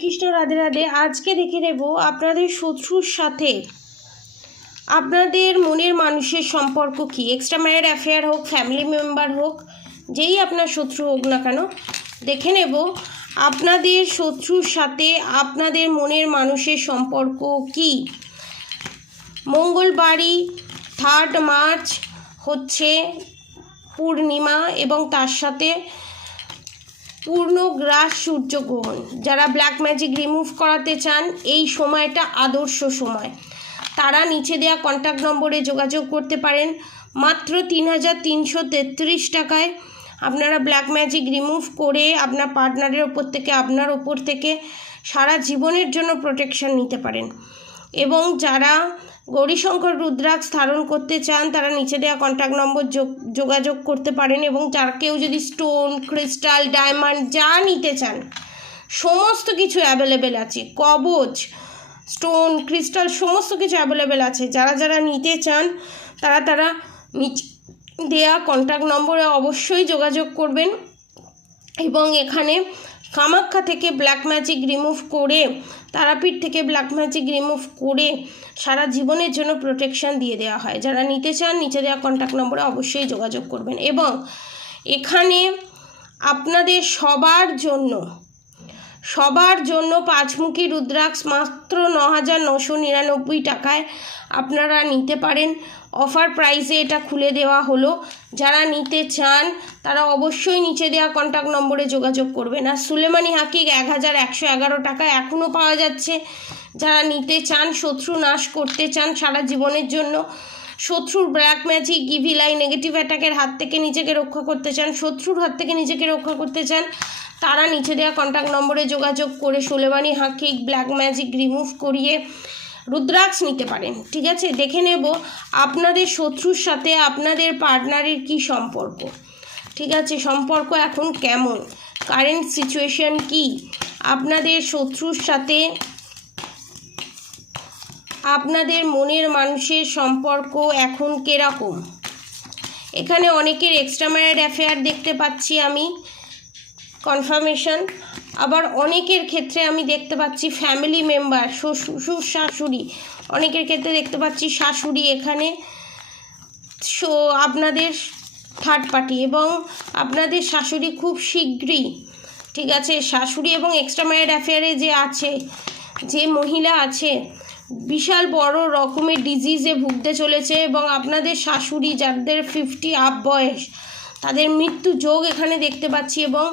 কৃষ্ণ রাধে রাধে। আজকে দেখে নেব আপনাদের শত্রুর সাথে আপনাদের মনের মানুষের সম্পর্ক কি। এক্সট্রা ম্যারিড অ্যাফেয়ার হোক, ফ্যামিলি মেম্বার হোক, যেই আপনার শত্রু হোক না কেন, দেখে নেব আপনাদের শত্রুর সাথে আপনাদের মনের মানুষের সম্পর্ক কি। মঙ্গলবারই 3 মার্চ হচ্ছে পূর্ণিমা এবং তার সাথে পূর্ণগ্রাস সূর্যগ্রহণ। যারা ব্ল্যাক ম্যাজিক রিমুভ করাতে চান এই সময়টা আদর্শ সময়। তারা নিচে দেওয়া কন্ট্যাক্ট নম্বরে যোগাযোগ করতে পারেন। মাত্র 3333 টাকায় আপনারা ব্ল্যাক ম্যাজিক রিমুভ করে আপনার পার্টনারের ওপর থেকে, আপনার ওপর থেকে সারা জীবনের জন্য প্রোটেকশন নিতে পারেন। এবং যারা গৌরীশঙ্কর রুদ্রাক্ষ ধারণ করতে চান তারা নিচে দেওয়া কন্ট্যাক্ট নম্বর যোগাযোগ করতে পারেন। এবং যারা কেউ যদি স্টোন, ক্রিস্টাল, ডায়মন্ড যা নিতে চান সমস্ত কিছু অ্যাভেলেবেল আছে। কবচ, স্টোন, ক্রিস্টাল সমস্ত কিছু অ্যাভেলেবেল আছে। যারা যারা নিতে চান তারা নিচে দেওয়া কন্ট্যাক্ট নম্বরে অবশ্যই যোগাযোগ করবেন। এবং এখানে কামাখ্যা থেকে ব্ল্যাক ম্যাজিক রিমুভ করে, তারাপীঠ থেকে ব্ল্যাক ম্যাজিক রিমুভ করে সারা জীবনের জন্য প্রোটেকশান দিয়ে দেওয়া হয়। যারা নিতে চান নিচে দেওয়া কন্ট্যাক্ট নম্বরে অবশ্যই যোগাযোগ করবেন। এবং এখানে আপনাদের সবার জন্য 5মুখী রুদ্রাক্ষ মাত্র 9999 টাকায় আপনারা নিতে পারেন। অফার প্রাইসে এটা খুলে দেওয়া হলো। যারা নিতে চান তারা অবশ্যই নিচে দেওয়া কন্ট্যাক্ট নম্বরে যোগাযোগ করবেন। আর সুলেমানি হাকিক 1111 টাকায় এখনও পাওয়া যাচ্ছে। যারা নিতে চান, শত্রু নাশ করতে চান সারা জীবনের জন্য, শত্রুর black magic, evil I, negative অ্যাটাকের হাত থেকে নিজেকে রক্ষা করতে চান, শত্রুর হাত থেকে নিজেকে রক্ষা করতে চান, তারা নিচে দেওয়া কন্ট্যাক্ট নম্বরে যোগাযোগ করে সুলেমানি হাকিক ব্ল্যাক ম্যাজিক রিমুভ করিয়ে রুদ্রাক্ষ নিতে পারেন। ঠিক আছে, দেখে নেব আপনাদের শত্রুর সাথে আপনাদের পার্টনারের কি সম্পর্ক। ঠিক আছে, সম্পর্ক এখন কেমন, কারেন্ট সিচুয়েশন কি, আপনাদের শত্রুর সাথে আপনাদের মনের মানুষের সম্পর্ক এখন কীরকম। এখানে অনেকের এক্সট্রা ম্যারিড অ্যাফেয়ার দেখতে পাচ্ছি আমি কনফার্মেশন, আবার অনেকের ক্ষেত্রে আমি দেখতে পাচ্ছি ফ্যামিলি মেম্বার, শ্বশুর শাশুড়ি, অনেকের ক্ষেত্রে দেখতে পাচ্ছি শাশুড়ি এখানে আপনাদের থার্ড পার্টি। এবং আপনাদের শাশুড়ি খুব শীঘ্রই, ঠিক আছে, শাশুড়ি এবং এক্সট্রা ম্যারিড অ্যাফেয়ারে যে মহিলা আছে বিশাল বড় রকমের ডিজিজে ভুগতে চলেছে। এবং আপনাদের শাশুড়ি যাদের 50 আপ বয়স তাদের মৃত্যু যোগ এখানে দেখতে পাচ্ছি। এবং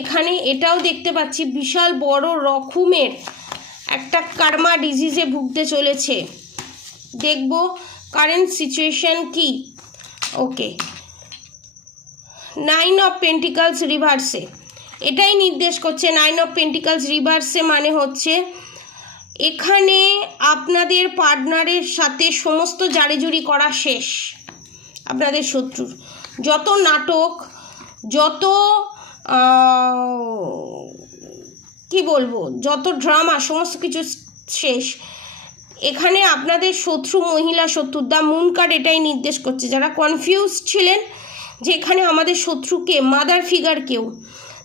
এখানে এটাও দেখতে পাচ্ছি বিশাল বড় রকমের একটা কার্মা ডিজিজে ভুগতে চলেছে। দেখব কারেন্ট সিচুয়েশন কি। ওকে, 9 অফ পেন্টিকলস রিভার্সে এটাই নির্দেশ করছে। 9 অফ পেন্টিকলস রিভার্সে মানে হচ্ছে এখানে আপনাদের পার্টনারের সাথে সমস্ত জারিজুরি করা শেষ। আপনাদের শত্রুর যত নাটক, যত যত ড্রামা সমস্ত কিছু শেষ। এখানে আপনাদের শত্রু মহিলা শত্রু, দ্য মুন কার্ড এটাই নির্দেশ করছে। যারা কনফিউজ ছিলেন যে এখানে আমাদের শত্রুকে মাদার ফিগার কেউ,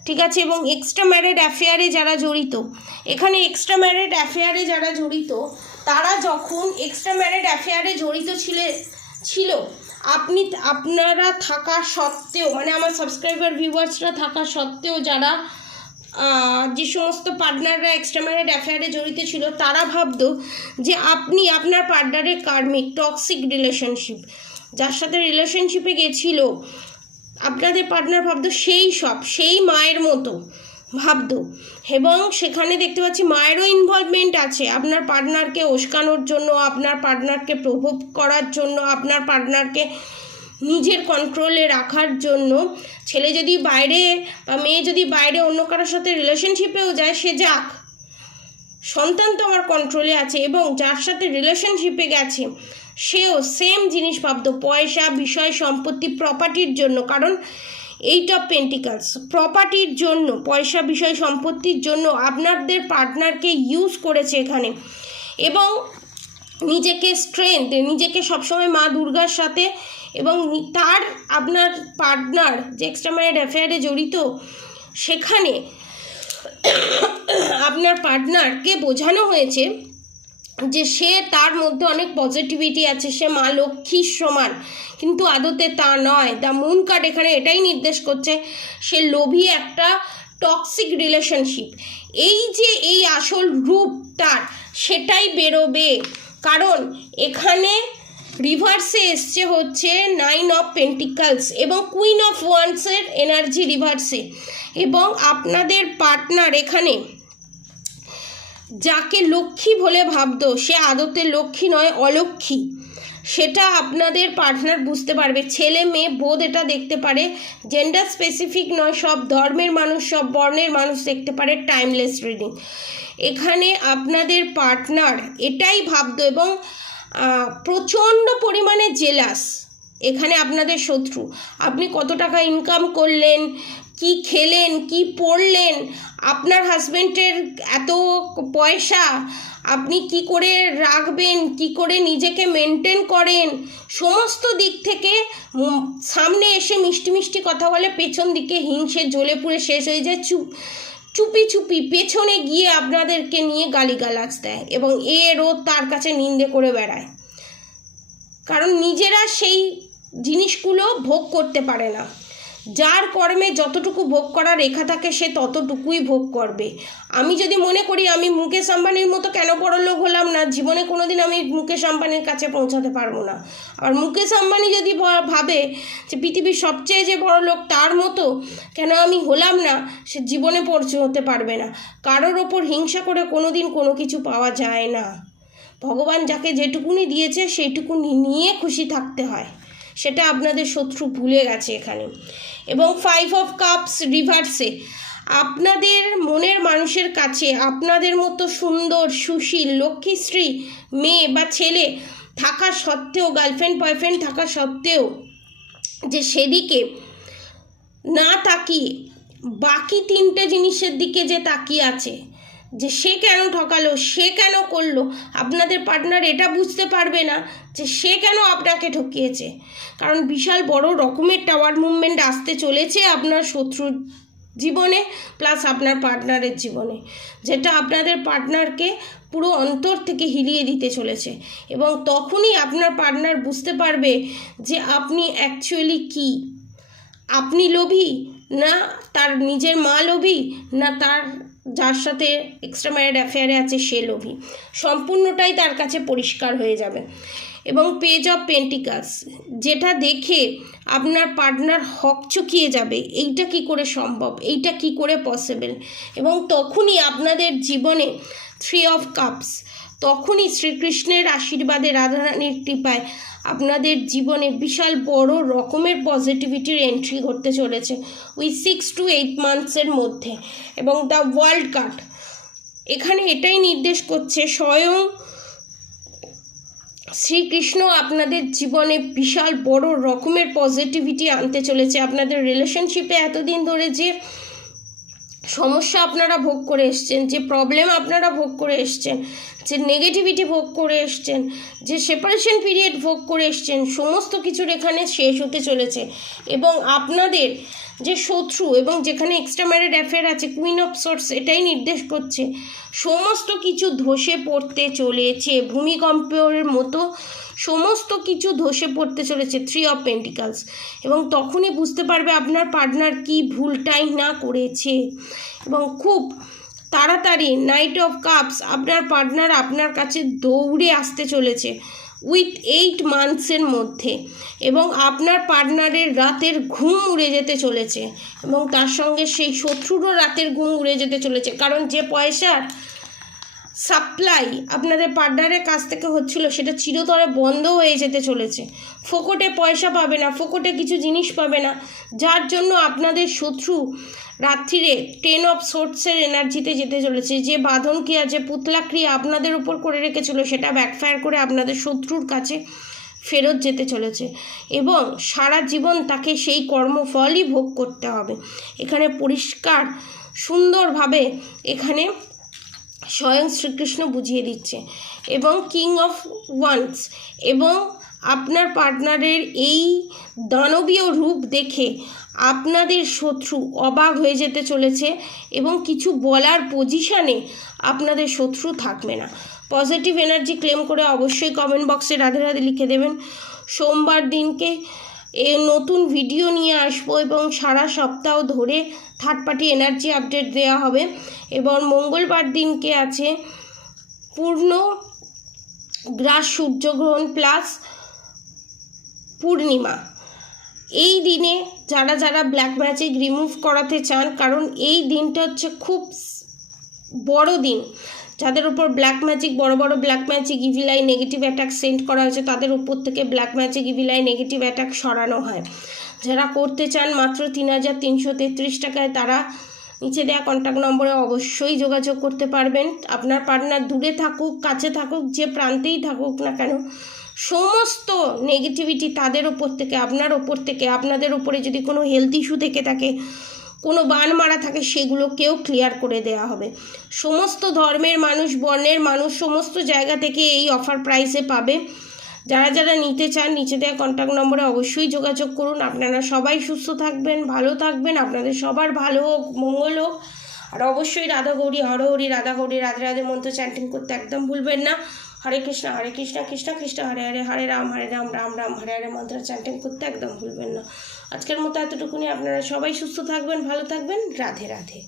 ঠিক আছে, এবং এক্সট্রা ম্যারিড অ্যাফেয়ারে যারা জড়িত, এখানে এক্সট্রা ম্যারিড অ্যাফেয়ারে যারা জড়িত তারা যখন এক্সট্রা ম্যারিড অ্যাফেয়ারে জড়িত ছিল আপনারা থাকা সত্ত্বেও, মানে আমার সাবস্ক্রাইবার ভিউয়ার্সরা থাকা সত্ত্বেও, যারা যে সমস্ত পার্টনাররা এক্সট্রা ম্যারিড অ্যাফেয়ারে জড়িত ছিল তারা ভাবতো যে আপনি আপনার পার্টনারের কার্মিক টক্সিক রিলেশনশিপ, যার সাথে রিলেশনশিপে গেছিল আপনাদের পার্টনার ভাবতো সেই মায়ের মতো ভাবতো। এবং সেখানে দেখতে পাচ্ছি মায়েরও ইনভলভমেন্ট আছে আপনার পার্টনারকে উস্কানোর জন্য, আপনার পার্টনারকে প্রভোগ করার জন্য, আপনার পার্টনারকে নিজের কন্ট্রোলে রাখার জন্য। ছেলে যদি বাইরে বা মেয়ে যদি বাইরে অন্য কারোর সাথে রিলেশনশিপেও যায়, সে যাক, সন্তান তো আমার কন্ট্রোলে আছে। এবং যার সাথে রিলেশনশিপে গেছে সেও সেম জিনিস ভাবতো, পয়সা, বিষয়, সম্পত্তি, প্রপার্টির জন্য। কারণ 8 অফ পেন্টিকলস প্রপার্টির জন্য, পয়সা, বিষয়, সম্পত্তির জন্য আপনাদের পার্টনারকে ইউজ করেছে এখানে। এবং নিজেকে সবসময় মা দুর্গার সাথে, এবং আপনার পার্টনার যে এক্সট্রা ম্যারিড অ্যাফেয়ারে জড়িত সেখানে আপনি আপনার পার্টনারকে বোঝানো হয়েছে যে সে তার মধ্যে অনেক পজিটিভিটি আছে, সে মা লক্ষ্মীর সমান, কিন্তু আদতে তা নয়। দ্য মুন কার্ড এখানে এটাই নির্দেশ করছে সে লোভী একটা টক্সিক রিলেশনশিপ। এই যে এই আসল রূপ তার, সেটাই বেরোবে, কারণ এখানে রিভার্সে এসছে হচ্ছে 9 অফ পেন্টিকলস এবং কুইন অফ ওয়ান্সের এনার্জি রিভার্সে। এবং আপনাদের পার্টনার এখানে যাকে লক্ষ্মী বলে ভাবতো সে আদতে লক্ষ্মী নয়, অলক্ষ্মী, সেটা আপনাদের পার্টনার বুঝতে পারবে। ছেলে মেয়ে বোধ এটা দেখতে পারে, জেন্ডার স্পেসিফিক নয়, সব ধর্মের মানুষ, সব বর্ণের মানুষ দেখতে পারে। Timeless reading. এখানে আপনাদের পার্টনার এটাই ভাবতো এবং প্রচণ্ড পরিমাণে জেলাস। এখানে আপনাদের শত্রু, আপনি কত টাকা ইনকাম করলেন, কি খেলেন, কি পড়লেন, আপনার হাজব্যান্ডের এত পয়সা আপনি কি করে রাখবেন, কি করে নিজেকে মেনটেন করেন, সমস্ত দিক থেকে সামনে এসে মিষ্টি মিষ্টি কথা বলে, পেছন দিকে হিংসে জ্বলে পুড়ে শেষ হয়ে যায়। চুপি চুপি পেছনে গিয়ে আপনাদেরকে নিয়ে গালিগালাজ দেয় এবং এরও তার কাছে নিন্দে করে বেড়ায়, কারণ নিজেরা সেই জিনিসগুলো ভোগ করতে পারে না। যার কর্মে যতটুকু ভোগ করার রেখা থাকে সে ততটুকুই ভোগ করবে। আমি যদি মনে করি আমি মুকেশ আম্বানির মতো কেন বড়লোক হলাম না, জীবনে কোনোদিন আমি মুকেশ আম্বানির কাছে পৌঁছাতে পারবো না। আর মুকেশ আম্বানি যদি ভাবে যে পৃথিবীর সবচেয়ে যে বড়লোক তার মতো কেন আমি হলাম না, সে জীবনে পৌঁছতে পারবে না। কারোর ওপর হিংসা করে কোনোদিন কোনো কিছু পাওয়া যায় না। ভগবান যাকে যেটুকুনি দিয়েছে সেইটুকুনি নিয়ে খুশি থাকতে হয়, সেটা আপনাদের শত্রু ভুলে গেছে এখানে। এবং 5 অফ কাপস রিভার্সে আপনাদের মনের মানুষের কাছে আপনাদের মতো সুন্দর সুশীল লক্ষ্মীশ্রী মেয়ে বা ছেলে থাকা সত্ত্বেও, গার্লফ্রেন্ড বয়ফ্রেন্ড থাকা সত্ত্বেও, যে সেদিকে না তাকিয়ে বাকি 3টে জিনিসের দিকে যে তাকিয়ে আছে, যে সে কেন ঠকালো, সে কেন করলো, আপনাদের পার্টনার এটা বুঝতে পারবে না যে সে কেন আপনাকে ঠকিয়েছে। কারণ বিশাল বড় রকমের টাওয়ার মুভমেন্ট আসতে চলেছে আপনার শত্রুর জীবনে প্লাস আপনার পার্টনারের জীবনে, যেটা আপনাদের পার্টনারকে পুরো অন্তর থেকে হিলিয়ে দিতে চলেছে। এবং তখনই আপনার পার্টনার বুঝতে পারবে যে আপনি অ্যাকচুয়ালি কি, আপনি লোভী না তার নিজের মা লোভী, না তার যার সাথে এক্সট্রা ম্যারিড অ্যাফেয়ারে আছে সে লোভী, সম্পূর্ণটাই তার কাছে পরিষ্কার হয়ে যাবে। এবং পেজ অফ পেন্টিকলস, যেটা দেখে আপনার পার্টনার হকচকিয়ে যাবে, এইটা কি করে সম্ভব, এইটা কি করে পসিবল। এবং তখনই আপনাদের জীবনে 3 অফ কাপস, তখনই শ্রীকৃষ্ণের আশীর্বাদে, রাধারানীর কৃপায় আপনাদের জীবনে বিশাল বড় রকমের পজিটিভিটির এন্ট্রি ঘটতে চলেছে ওই 6 to 8 মান্থসের মধ্যে। এবং দ্য ওয়ার্ল্ড কার্ড এখানে এটাই নির্দেশ করছে স্বয়ং শ্রীকৃষ্ণ আপনাদের জীবনে বিশাল বড় রকমের পজিটিভিটি আনতে চলেছে। আপনাদের রিলেশনশিপে এতদিন ধরে যে সমস্যা আপনারা ভোগ করে এসছেন, যে প্রবলেম আপনারা ভোগ করে এসছেন, যে নেগেটিভিটি ভোগ করে এসছেন, যে সেপারেশন পিরিয়ড ভোগ করে এসছেন, সমস্ত কিছুর এখানে শেষ হতে চলেছে। এবং আপনাদের যে শত্রু এবং যেখানে এক্সট্রা ম্যারিড অ্যাফেয়ার আছে, কুইন অফ সোর্স এটাই নির্দেশ করছে সমস্ত কিছু ধসে পড়তে চলেছে, ভূমিকম্পের মতো সমস্ত কিছু ধসে পড়তে চলেছে 3 অফ পেন্টিকলস। এবং তখনই বুঝতে পারবে আপনার পার্টনার কি ভুলটাই না করেছে। এবং খুব তাড়াতাড়ি নাইট অফ কাপস আপনার পার্টনার আপনার কাছে দৌড়ে আসতে চলেছে উইথ 8 মান্থসের মধ্যে। এবং আপনার পার্টনারের রাতের ঘুম উড়ে যেতে চলেছে এবং তার সঙ্গে সেই শত্রুরও রাতের ঘুম উড়ে যেতে চলেছে। কারণ যে পয়সার সাপ্লাই আপনাদের পার্টনারের কাছ থেকে হচ্ছিল সেটা চিরতরে বন্ধ হয়ে যেতে চলেছে। ফোকটে পয়সা পাবে না, ফোকটে কিছু জিনিস পাবে না, যার জন্য আপনাদের শত্রু রাত্রিরে 10 অফ সোর্টসের এনার্জিতে যেতে চলেছে। যে বাঁধন ক্রিয়া, যে পুতলা ক্রিয়া আপনাদের উপর করে রেখেছিল সেটা ব্যাকফায়ার করে আপনাদের শত্রুর কাছে ফেরত যেতে চলেছে এবং সারা জীবন তাকে সেই কর্মফলই ভোগ করতে হবে। এখানে পরিষ্কার সুন্দরভাবে এখানে স্বয়ং শ্রীকৃষ্ণ বুঝিয়ে দিচ্ছে। এবং কিং অফ ওয়ান্স এবং আপনার পার্টনারের এই দানবীয় রূপ দেখে আপনাদের শত্রু অবাক হয়ে যেতে চলেছে এবং কিছু বলার পজিশানে আপনাদের শত্রু থাকবে না। পজিটিভ এনার্জি ক্লেম করে অবশ্যই কমেন্ট বক্সে রাধে রাধে লিখে দেবেন। সোমবার দিনকে নতুন ভিডিও নিয়ে আসবো এবং সারা সপ্তাহ ধরে থার্ড পার্টি এনার্জি আপডেট দেওয়া হবে। এবং মঙ্গলবার দিনকে আছে পূর্ণ গ্রাস সূর্যগ্রহণ প্লাস পূর্ণিমা। এই দিনে যারা যারা ব্ল্যাক ম্যাজিক রিমুভ করাতে চান, কারণ এই দিনটা হচ্ছে খুব বড় দিন, যাদের উপর ব্ল্যাক ম্যাজিক বড় বড় black magic evil I negative attack send করা হয়েছে তাদের উপর থেকে black magic evil I negative attack সরানো হয়। যারা করতে চান মাত্র 3,333 টাকায় তারা নিচে দেওয়া কন্ট্যাক্ট নম্বরে অবশ্যই যোগাযোগ করতে পারবেন। আপনার পার্টনার দূরে থাকুক কাছে থাকুক যে প্রান্তেই থাকুক না কেন, সমস্ত নেগেটিভিটি তাদের ওপর থেকে আপনার ওপর থেকে, আপনাদের ওপরে যদি কোনো হেলথ ইস্যু থেকে থাকে, কোনো বান মারা থাকে, সেগুলোকেও ক্লিয়ার করে দেওয়া হবে। সমস্ত ধর্মের মানুষ, বর্ণের মানুষ সমস্ত জায়গা থেকে এই অফার প্রাইসে পাবে। যারা যারা নিতে চান নিচে দেওয়া কন্ট্যাক্ট নম্বরে অবশ্যই যোগাযোগ করুন। আপনারা সবাই সুস্থ থাকবেন, ভালো থাকবেন, আপনাদের সবার ভালো হোক, মঙ্গল হোক। আর অবশ্যই রাধা গৌরী হর হরি, রাধা গৌরী রাধে রাধে মন্ত্র চ্যান্টিং করতে একদম ভুলবেন না। হরে কৃষ্ণ কৃষ্ণ কৃষ্ণ হরে হরে, হরে রাম রাম রাম হরে হরে মন্ত্র চ্যান্টিং করতে একদম ভুলবেন না। আজকের মতো এতটুকুনি। আপনারা সবাই সুস্থ থাকবেন, ভালো থাকবেন, রাধে রাধে।